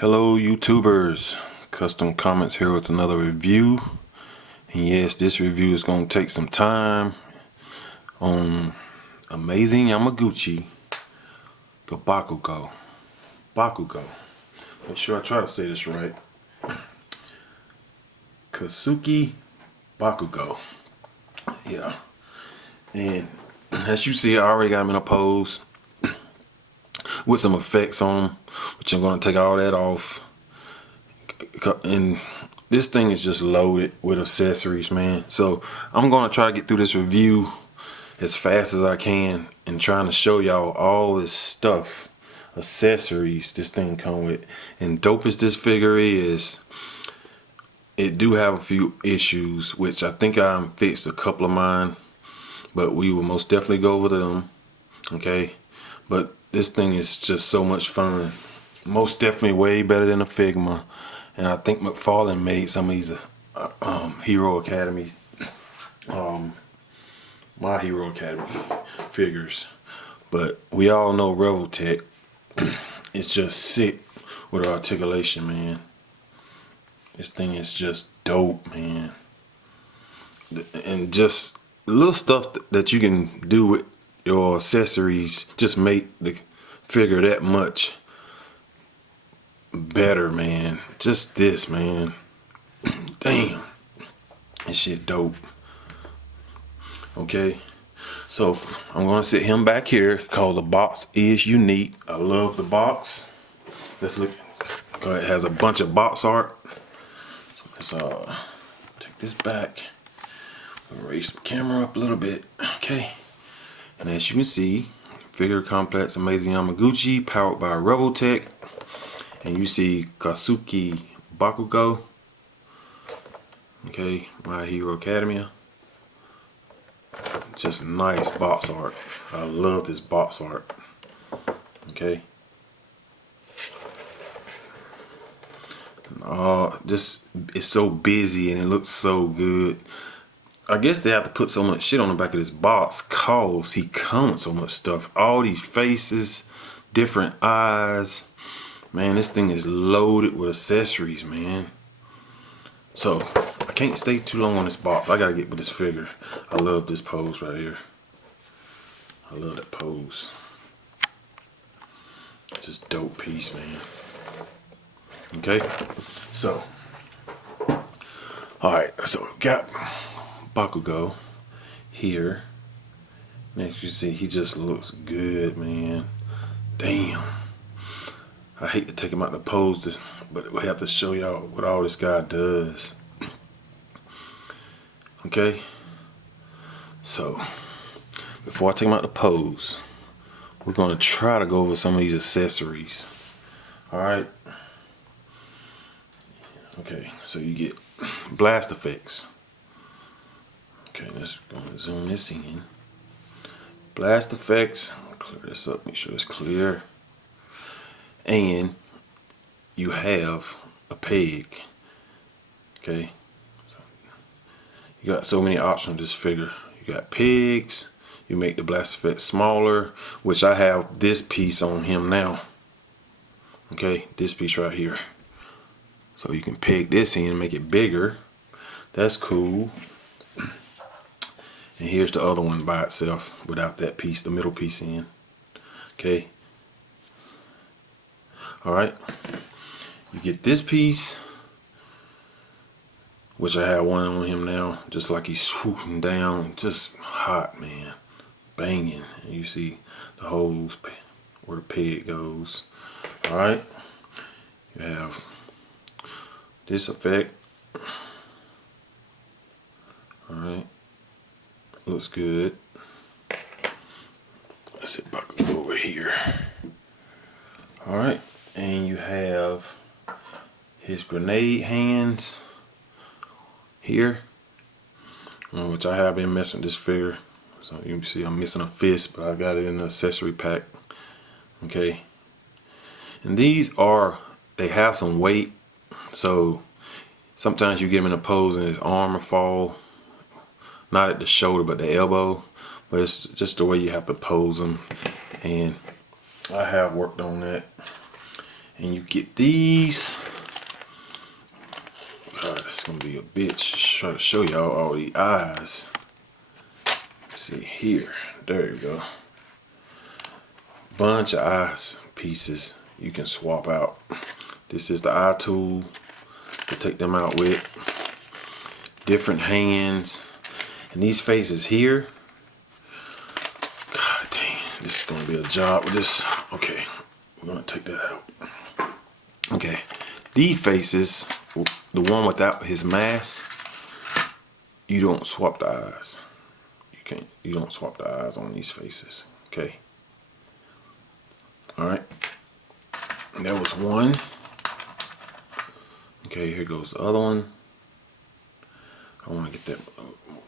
Hello YouTubers, Custom Comments here with another review. And yes, this review is going to take some time on Amazing Yamaguchi Bakugo. Make sure I try to say this right. Kasuki Bakugo. Yeah. And as you see, I already got him in a pose with some effects on him, which I'm going to take all that off. And this thing is just loaded with accessories, man. So I'm going to try to get through this review as fast as I can and trying to show y'all all this stuff, accessories this thing come with. And dope as this figure is, it do have a few issues, which I think I fixed a couple of mine, but we will most definitely go over them. Okay, but this thing is just so much fun. Most definitely way better than a Figma. And I think McFarlane made some of these Hero Academy, My Hero Academy figures. But we all know Revoltech is just sick with articulation, man. This thing is just dope, man. And just little stuff that you can do with your accessories just make the figure that much better, man. Just this, man. Damn, this shit dope. Okay, so I'm gonna sit him back here called The Box Is Unique. I love the box. Let's look. It has a bunch of box art. So let's take this back. Raise the camera up a little bit. Okay, and as you can see, figure complex Amazing Yamaguchi powered by Revoltech. And you see Kasuki Bakugo. Okay, My Hero Academia. Just nice box art. I love this box art. Okay. Just it's so busy and it looks so good. I guess they have to put so much shit on the back of this box cause he comes with so much stuff. All these faces, different eyes. Man, this thing is loaded with accessories, man. So, I can't stay too long on this box. I gotta get with this figure. I love this pose right here. I love that pose. Just dope piece, man. Okay? So, alright, so we got Bakugo here. Next you see, he just looks good, man. Damn. I hate to take him out the pose, but we have to show y'all what all this guy does. Okay? So, before I take him out the pose, we're going to try to go over some of these accessories. Alright? Okay, so you get blast effects. Okay, let's go and zoom this in. Blast effects. I'll clear this up, make sure it's clear. And you have a peg. Okay, so you got so many options with this figure. You got pegs. You make the blast effect smaller, which I have this piece on him now. Okay, this piece right here. So you can peg this in and make it bigger. That's cool. And here's the other one by itself without that piece, the middle piece in. Okay. Alright, you get this piece, which I have one on him now, just like he's swooping down, just hot, man, banging. And you see the holes where the peg goes. Alright, you have this effect. Alright, looks good. Let's see if I can go over here. Alright. And you have his grenade hands here, which I have been messing with this figure. So you can see I'm missing a fist, but I got it in the accessory pack. Okay. And these they have some weight. So sometimes you get him in a pose and his arm will fall. Not at the shoulder, but the elbow. But it's just the way you have to pose them. And I have worked on that. And you get these. God, it's gonna be a bitch. Try to show y'all all the eyes. Let's see here. There you go. Bunch of eyes pieces you can swap out. This is the eye tool to take them out with. Different hands. And these faces here. God dang, this is gonna be a job with this. Okay, we're gonna take that out. Okay, these faces, the one without his mask, you don't swap the eyes. You don't swap the eyes on these faces. Okay. All right. And that was one. Okay, here goes the other one. I want to get that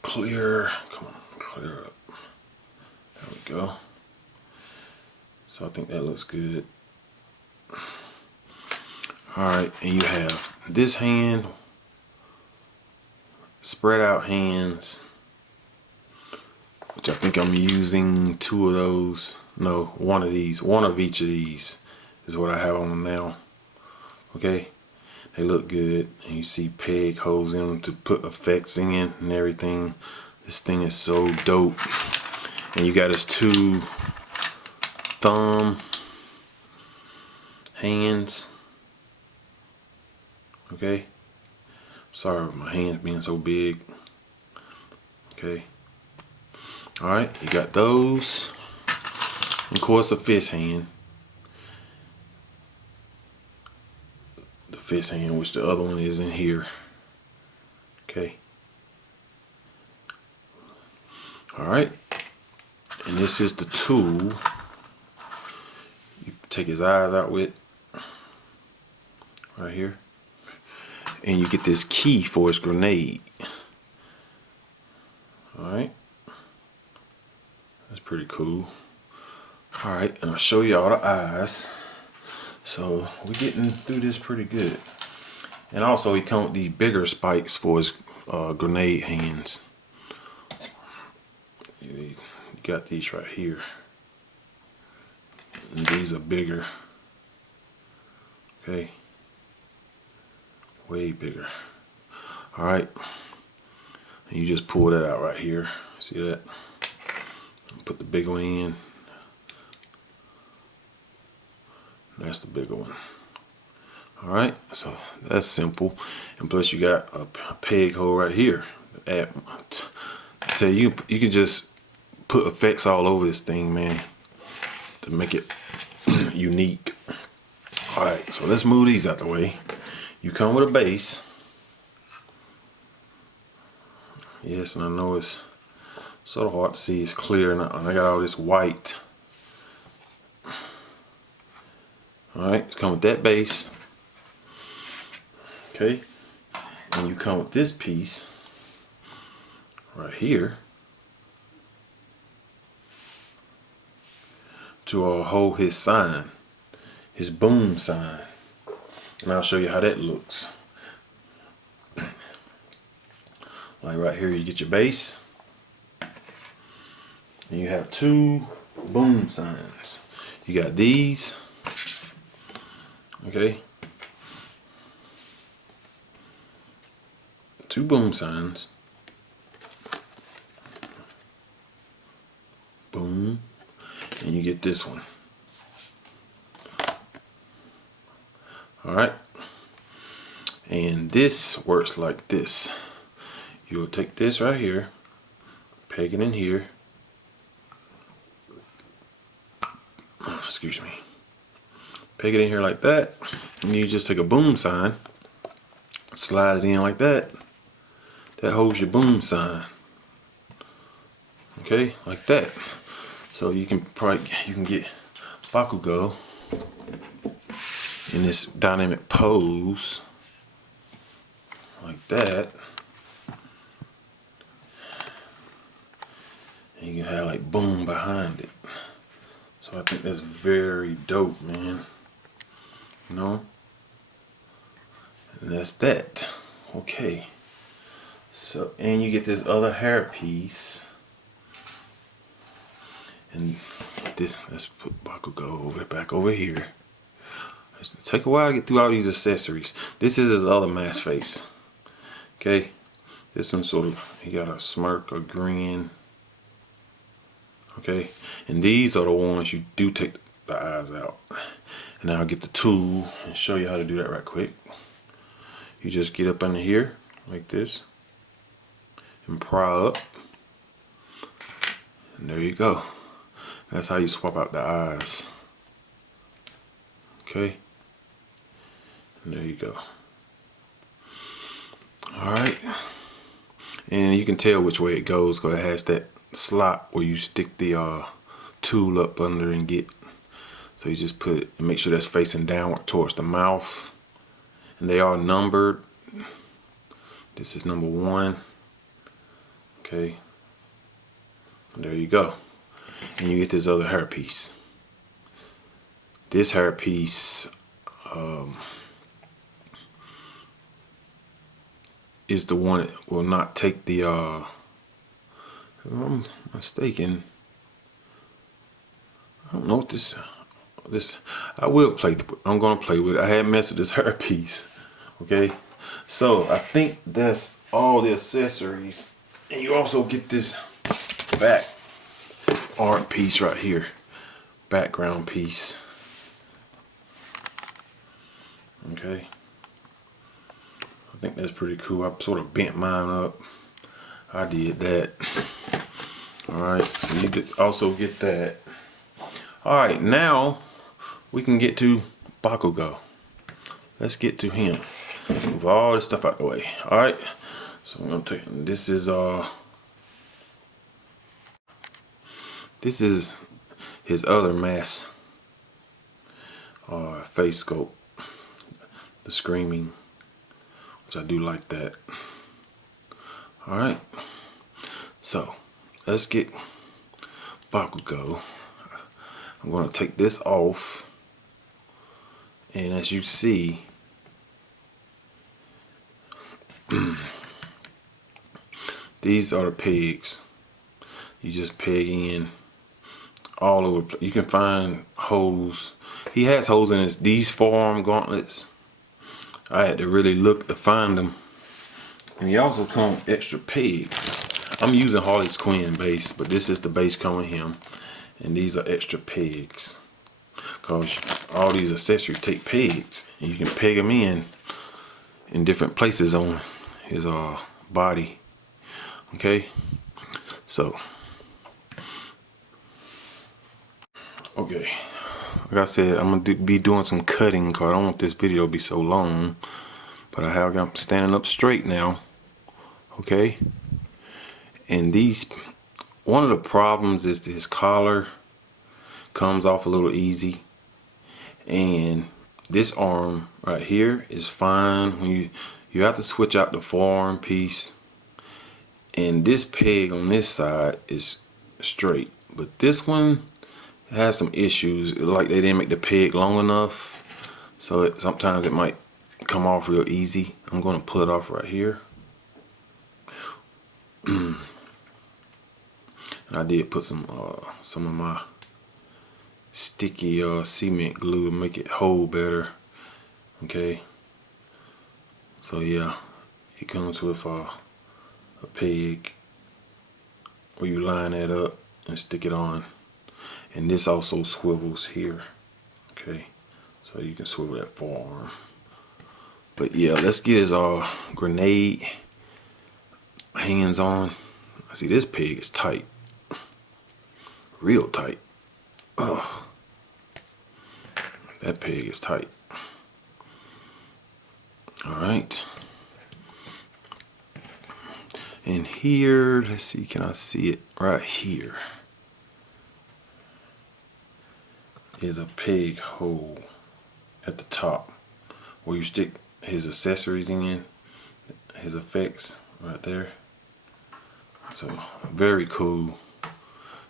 clear. Come on, clear up. There we go. So I think that looks good. All right, and you have this hand, spread out hands, which I think I'm using two of those. No, one of these. One of each of these is what I have on now. Okay, they look good, and you see peg holes in them to put effects in and everything. This thing is so dope. And you got his two thumb hands. Okay, sorry for my hands being so big. Okay, all right, you got those. Of course, a fist hand. The fist hand, which the other one is in here. Okay. All right, and this is the tool you take his eyes out with. Right here. And you get this key for his grenade. Alright. That's pretty cool. Alright, and I'll show you all the eyes. So we're getting through this pretty good. And also he comes with the bigger spikes for his grenade hands. You got these right here. And these are bigger. Okay. Way bigger. All right, and you just pull that out right here. See that? Put the big one in. That's the bigger one. All right, so that's simple. And plus you got a peg hole right here. I tell you, you can just put effects all over this thing, man, to make it unique. All right, so let's move these out the way. You come with a base. Yes, and I know it's sort of hard to see. It's clear, and I got all this white. All right, come with that base. Okay, and you come with this piece right here to hold his sign, his boom sign. And I'll show you how that looks. Like right here, you get your base. And you have two boom signs. You got these. Okay. Two boom signs. Boom. And you get this one. Alright, and this works like this. You'll take this right here, peg it in here. Excuse me. Peg it in here like that, and you just take a boom sign, slide it in like that. That holds your boom sign. Okay, like that. So you can get Bakugo in this dynamic pose like that, and you can have like boom behind it. So I think that's very dope, man. You know, and that's that. Okay, so and you get this other hairpiece, and this, let's put Bakugo back over here. It's take a while to get through all these accessories. This is his other mask face. Okay, this one sort of, he got a smirk, a grin. Okay, and these are the ones you do take the eyes out. And now I'll get the tool and show you how to do that right quick. You just get up under here like this and pry up, and there you go. That's how you swap out the eyes. Okay, and there you go. Alright, and you can tell which way it goes because it has that slot where you stick the tool up under and get. So you just put it and make sure that's facing downward towards the mouth. And they are numbered. This is number 1. Okay. And there you go. And you get this other hairpiece. This hairpiece is the one that will not take the if I'm mistaken, I don't know what this I will play, I'm gonna play with it. I had messed with this hairpiece. Okay, so I think that's all the accessories, and you also get this back art piece right here, background piece. Okay, I think that's pretty cool. I sort of bent mine up. I did that. Alright, so you could also get that. Alright, now we can get to Bakugo. Let's get to him. Move all this stuff out the way. Alright, so I'm gonna take, this is his other mask, face sculpt, the screaming, which I do like that. Alright, so let's get Bakugo. I'm going to take this off, and as you see, these are the pegs. You just peg in all over. You can find holes. He has holes in these forearm gauntlets. I had to really look to find them. And he also come with extra pegs. I'm using Harley's Quinn base, but this is the base coming with him. And these are extra pegs. Because all these accessories take pegs. And you can peg them in different places on his body. Okay? So. Okay. Like I said, I'm going to be doing some cutting because I don't want this video to be so long. But I'm standing up straight now. Okay? And one of the problems is his collar comes off a little easy, and this arm right here is fine. When you have to switch out the forearm piece, and this peg on this side is straight, but this one has some issues, like they didn't make the peg long enough, so sometimes it might come off real easy. I'm going to pull it off right here. And I did put some of my sticky cement glue to make it hold better. Okay, so yeah, it comes with a peg where you line that up and stick it on, and this also swivels here. Okay, so you can swivel that forearm. But yeah, let's get his grenade hands on. See, this peg is tight, real tight. Oh, that peg is tight. All right, and here, let's see, can I see it? Right here is a peg hole at the top where you stick his accessories in, his effects right there. So very cool,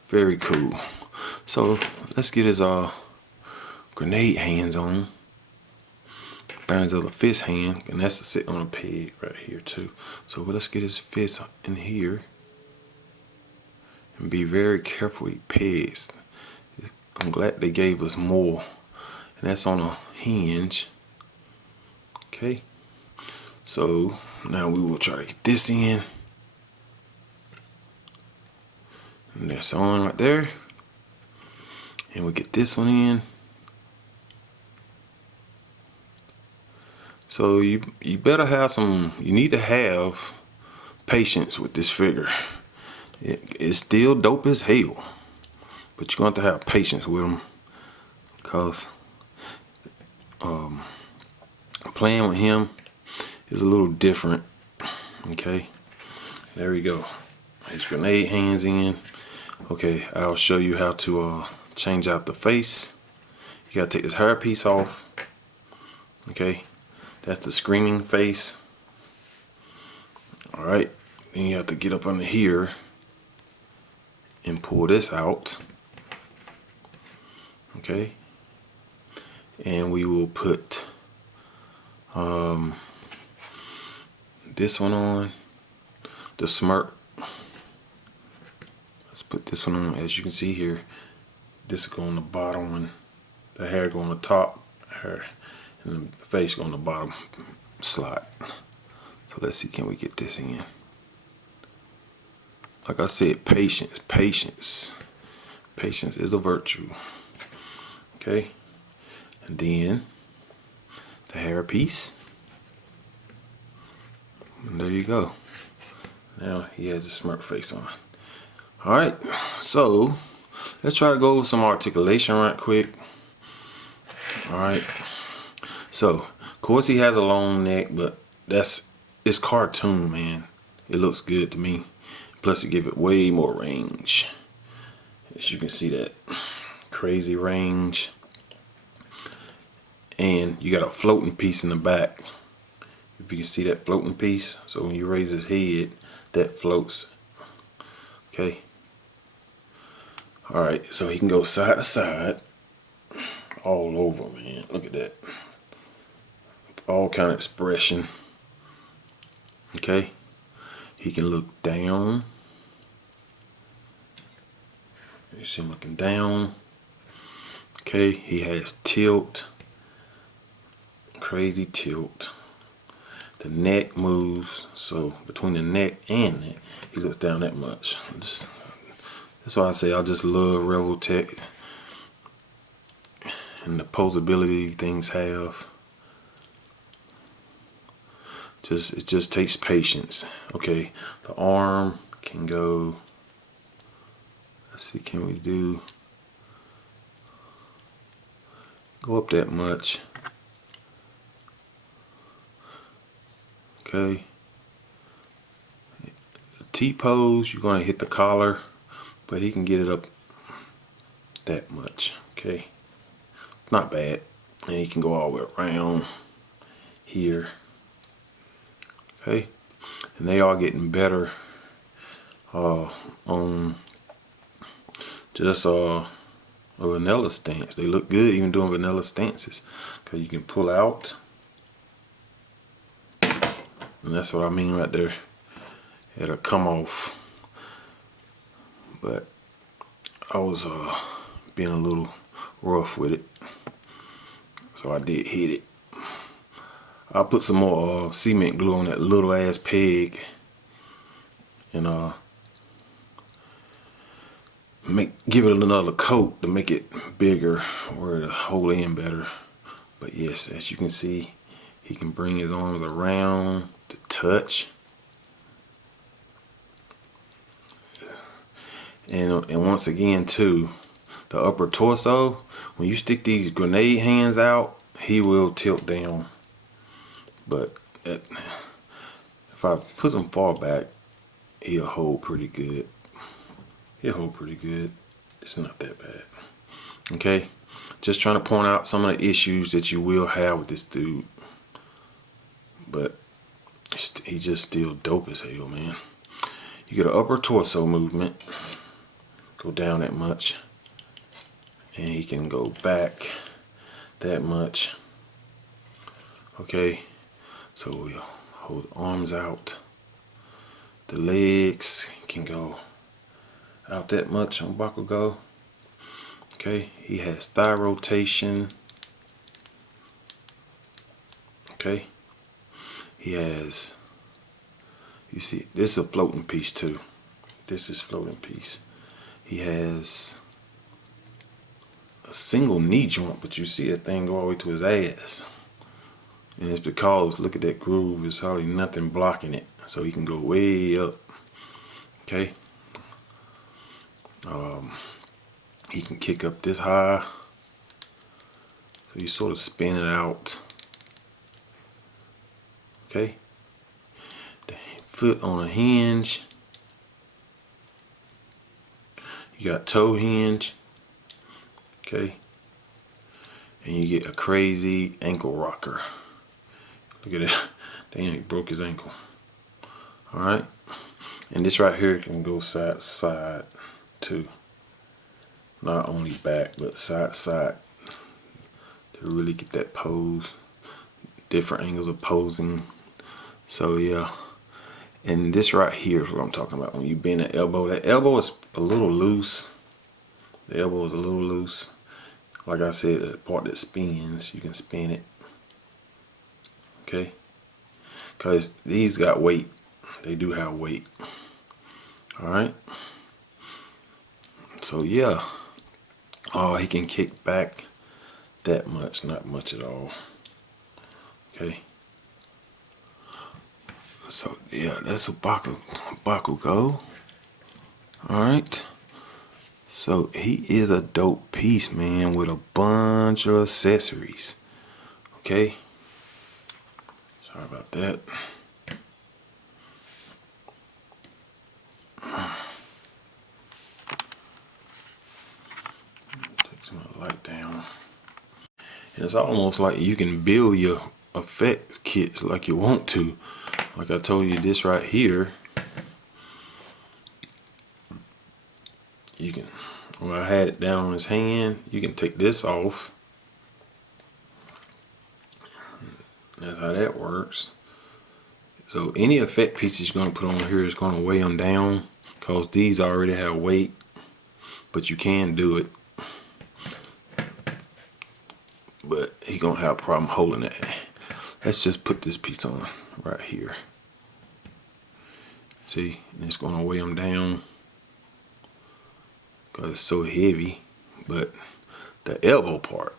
very cool. So let's get his grenade hands on. Find his other fist hand, and that's sitting on a peg right here too. So let's get his fist in here and be very careful with pegs. I'm glad they gave us more, and that's on a hinge. Okay, so now we will try to get this in. And that's on right there. And we get this one in. So you better have you need to have patience with this figure. It's still dope as hell, but you're going to have patience with them, because playing with him is a little different. Okay, there we go. His grenade hands in. Okay, I'll show you how to change out the face. You gotta take this hairpiece off. Okay, that's the screaming face. All right, then you have to get up under here and pull this out. Okay, and we will put this one on, the smirk. Let's put this one on. As you can see here, this go on the bottom and the hair go on the top, hair, and the face go on the bottom slot. So let's see, can we get this in? Like I said, patience, patience. Patience is a virtue. Okay, and then the hair piece. And there you go. Now he has a smirk face on. All right, so let's try to go over some articulation right quick. All right, so of course he has a long neck, but it's cartoon, man. It looks good to me. Plus it give it way more range. As you can see, that crazy range. And you got a floating piece in the back. If you can see that floating piece, so when you raise his head, that floats. Okay. All right, so he can go side to side, all over, man. Look at that. All kind of expression. Okay. He can look down. You see him looking down. Okay, he has tilt. Crazy tilt. The neck moves, so between the neck and neck, he looks down that much. That's why I say I just love Revel Tech and the posability things have. It just takes patience. Okay, the arm can go. Let's see, can we go up that much? Okay. The T-pose, you're gonna hit the collar, but he can get it up that much. Okay, not bad. And he can go all the way around here. Okay, and they are getting better on just a vanilla stance. They look good even doing vanilla stances, because you can pull out. And that's what I mean right there. It'll come off. But I was being a little rough with it, so I did hit it. I'll put some more cement glue on that little ass peg and give it another coat to make it bigger, or it'll hold in better. But yes, as you can see, he can bring his arms around to touch. And once again too, the upper torso, when you stick these grenade hands out, he will tilt down. But if I put him far back, he'll hold pretty good. He'll hold pretty good. It's not that bad. Okay, just trying to point out some of the issues that you will have with this dude. But he's just still dope as hell, man. You get an upper torso movement, go down that much, and he can go back that much. Okay, so we'll hold the arms out. The legs can go out that much on Bakugo. Okay, he has thigh rotation. Okay. He has, you see, this is a floating piece too. This is floating piece. He has a single knee joint, but you see that thing go all the way to his ass. And it's because, look at that groove, there's hardly nothing blocking it. So he can go way up. Okay. He can kick up this high. So you sort of spin it out. Okay. The foot on a hinge. You got toe hinge. Okay. And you get a crazy ankle rocker. Look at that. Damn, he broke his ankle. Alright. And this right here can go side to side too. Not only back, but side to side. To really get that pose. Different angles of posing. So yeah. And this right here is what I'm talking about. When you bend the elbow, that elbow is a little loose. The elbow is a little loose. Like I said, the part that spins, you can spin it. Okay? Because these got weight. They do have weight. Alright? So yeah. Oh, he can kick back that much, not much at all. Okay? So yeah, that's a Bakugo. Alright. So he is a dope piece, man, with a bunch of accessories. Okay? Sorry about that. Take some of the light down. And it's almost like you can build your effects kits like you want to. Like I told you, this right here, you can, when I had it down on his hand, you can take this off. That's how that works. So any effect pieces you're going to put on here is going to weigh them down, because these already have weight, but you can do it. But he's going to have a problem holding it. Let's just put this piece on right here. See, and it's going to weigh them down because it's so heavy. But the elbow part,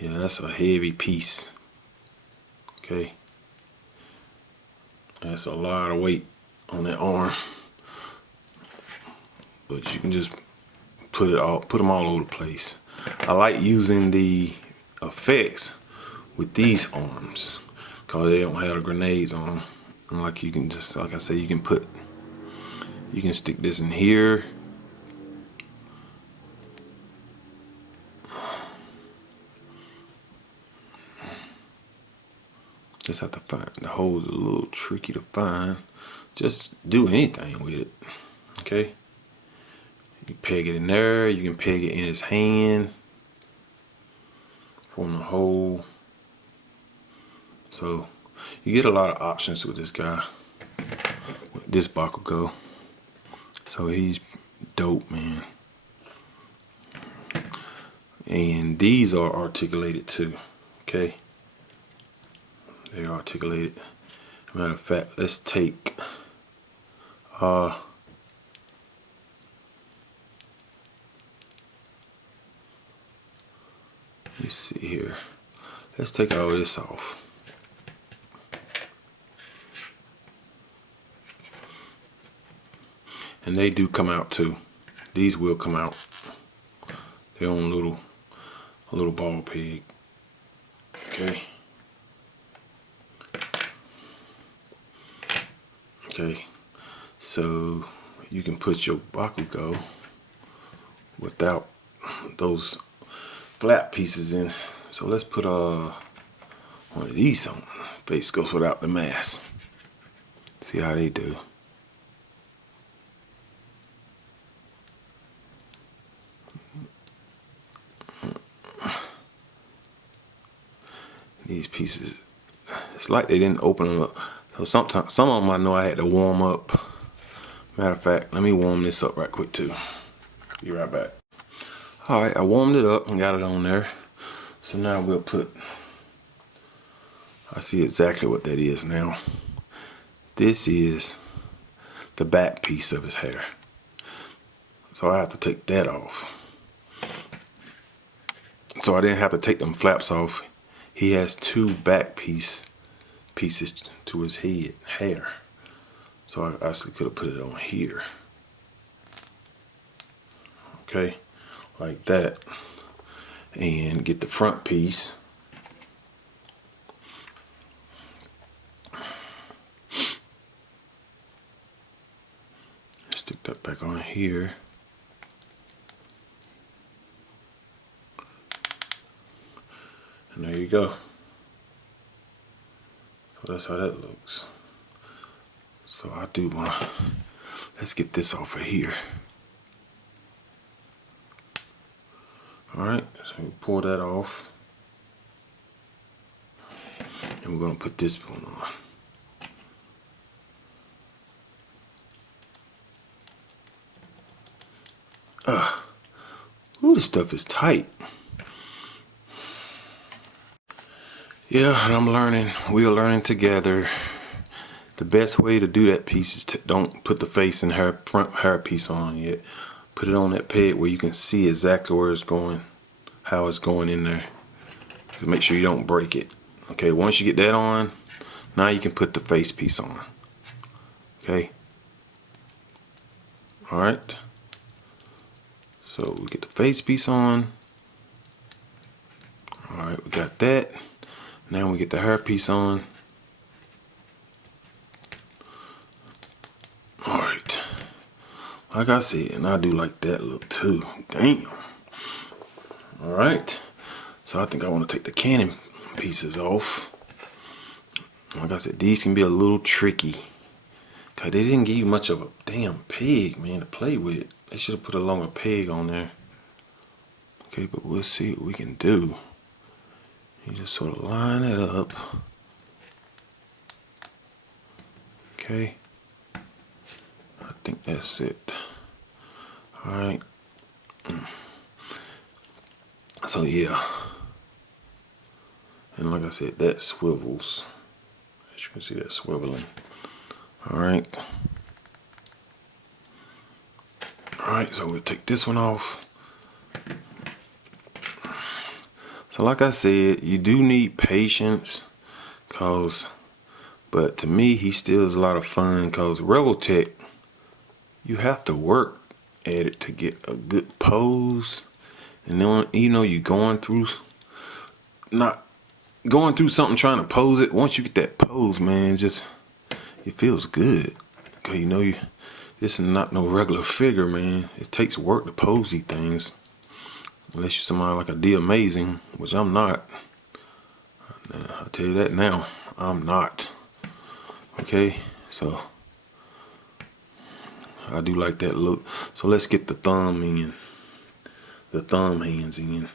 yeah, that's a heavy piece. Okay, that's a lot of weight on that arm. But you can just put them all over the place. I like using the effects with these arms because they don't have the grenades on them. And like you can just, like I say, you can stick this in here. Just have to find, the hole's a little tricky to find. Just do anything with it, okay? You peg it in there, you can peg it in his hand. Form the hole. So you get a lot of options with this guy, with this Bakugo. So he's dope, man. And these are articulated too, okay? They're articulated. Matter of fact, let's take you see here. Let's take all this off. And they do come out too. These will come out. Their own a little ball peg. Okay. Okay. So you can put your Bakugo without those flat pieces in. So let's put one of these on. Face goes without the mask. See how they do. These pieces, it's like they didn't open them up. So sometimes, some of them I know I had to warm up. Matter of fact, let me warm this up right quick too. Be right back. All right, I warmed it up and got it on there. So now we'll put I see exactly what that is now. This is the back piece of his hair. So I have to take that off. So I didn't have to take them flaps off. He has two back pieces to his hair. So I actually could have put it on here. Okay, like that. And get the front piece. Stick that back on here. And there you go. So that's how that looks. So I do want to, let's get this off of here. Alright, so we pull that off. And we're going to put this one on. Ooh, this stuff is tight. Yeah, and I'm learning. We are learning together. The best way to do that piece is to don't put the face and front hairpiece on yet. Put it on that peg where you can see exactly where it's going, how it's going in there. To make sure you don't break it. Okay, once you get that on, now you can put the face piece on. Okay. Alright. So we get the face piece on. Alright, we got that. Now we get the hairpiece on. Alright. Like I said, and I do like that look too. Damn. Alright. So I think I want to take the cannon pieces off. Like I said, these can be a little tricky. Cause they didn't give you much of a damn peg, man, to play with. They should have put a longer peg on there. Okay, but we'll see what we can do. You just sort of line it up. Okay. I think that's it. Alright. So yeah. And like I said, that swivels. As you can see, that swiveling. Alright. Alright, so we'll take this one off. So like I said, you do need patience, but to me, he still is a lot of fun, cause Rebel Tech, you have to work at it to get a good pose. And then, you're going through something trying to pose it. Once you get that pose, man, it feels good. Cause this is not no regular figure, man. It takes work to pose these things. Unless you're somebody like a D Amazing, which I'm not. I'll tell you that now. I'm not. Okay, so I do like that look. So let's get the thumb in. The thumb hands in.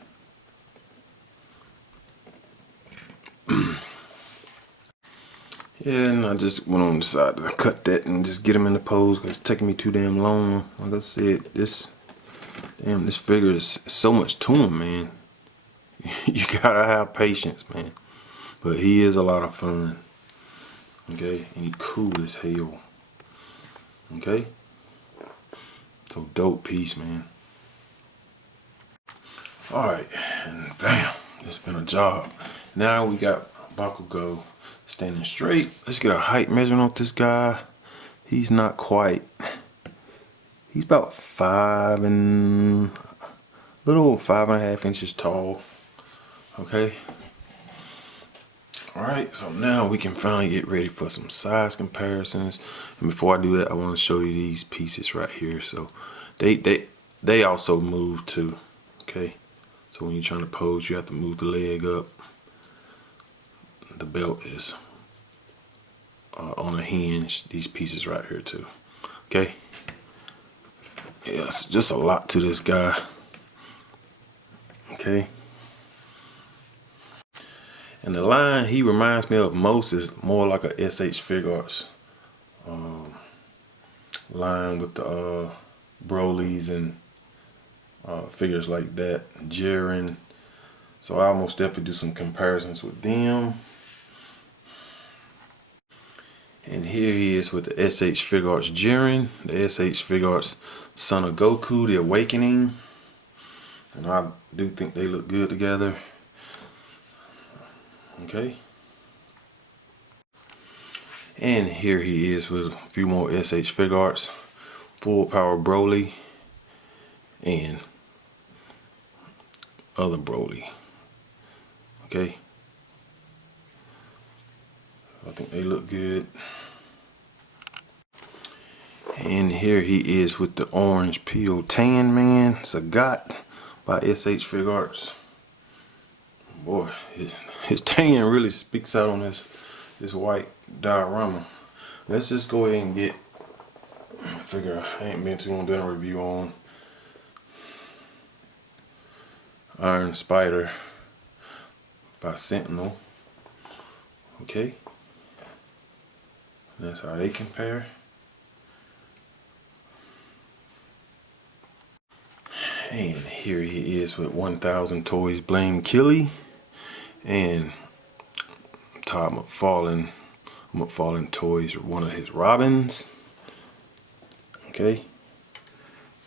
Yeah, and I just went on the side to cut that and just get them in the pose because it's taking me too damn long. Like I said, this figure is so much to him, man. You gotta have patience, man. But he is a lot of fun. Okay, and he cool as hell. Okay, so dope piece, man. All right, and bam, it's been a job. Now we got Bakugo standing straight. Let's get a height measurement of this guy. He's not quite. He's about a little over 5.5 inches tall. Okay. Alright, so now we can finally get ready for some size comparisons. And before I do that, I want to show you these pieces right here. So they also move too. Okay. So when you're trying to pose, you have to move the leg up. The belt is on a hinge. These pieces right here too. Okay. Yeah, it's just a lot to this guy. Okay. And the line he reminds me of most is more like a SH Figure Arts line with the Broly's and figures like that, Jiren. So I almost definitely do some comparisons with them. And here he is with the SH Figure Arts Jiren, the SH Figure Arts Son of Goku, the Awakening. And I do think they look good together. Okay. And here he is with a few more SH Figure Arts, Full Power Broly and other Broly. Okay. I think they look good. And here he is with the Orange Peel Tan Man, Sagat by SH Figure Arts. Boy, his tan really speaks out on this white diorama. Let's just go ahead and get, I figure I ain't been too long doing a review on Iron Spider by Sentinel. Okay. That's how they compare. And here he is with 1000 Toys Blame Killy and Todd McFarlane Toys, one of his Robins. Okay.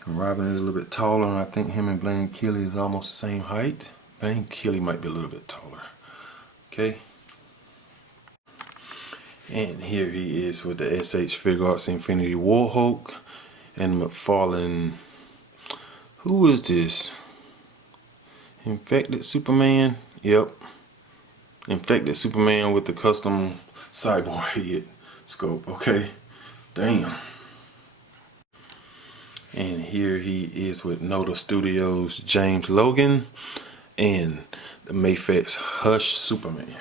And Robin is a little bit taller, and I think him and Blame Killy is almost the same height. Blame Killy might be a little bit taller. Okay. And here he is with the SH Figure Arts Infinity War Hulk and McFarlane. Who is this? Infected Superman? Yep. Infected Superman with the custom cyborg head scope. Okay. Damn. And here he is with Noda Studios James Logan and the Mayfex Hush Superman.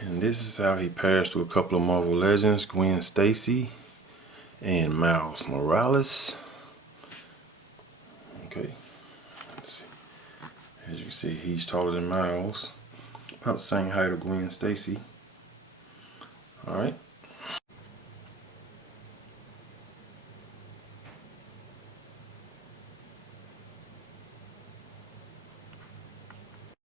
And this is how he pairs to a couple of Marvel Legends, Gwen Stacy and Miles Morales. Okay. Let's see. As you can see, he's taller than Miles. About the same height of Gwen Stacy. Alright.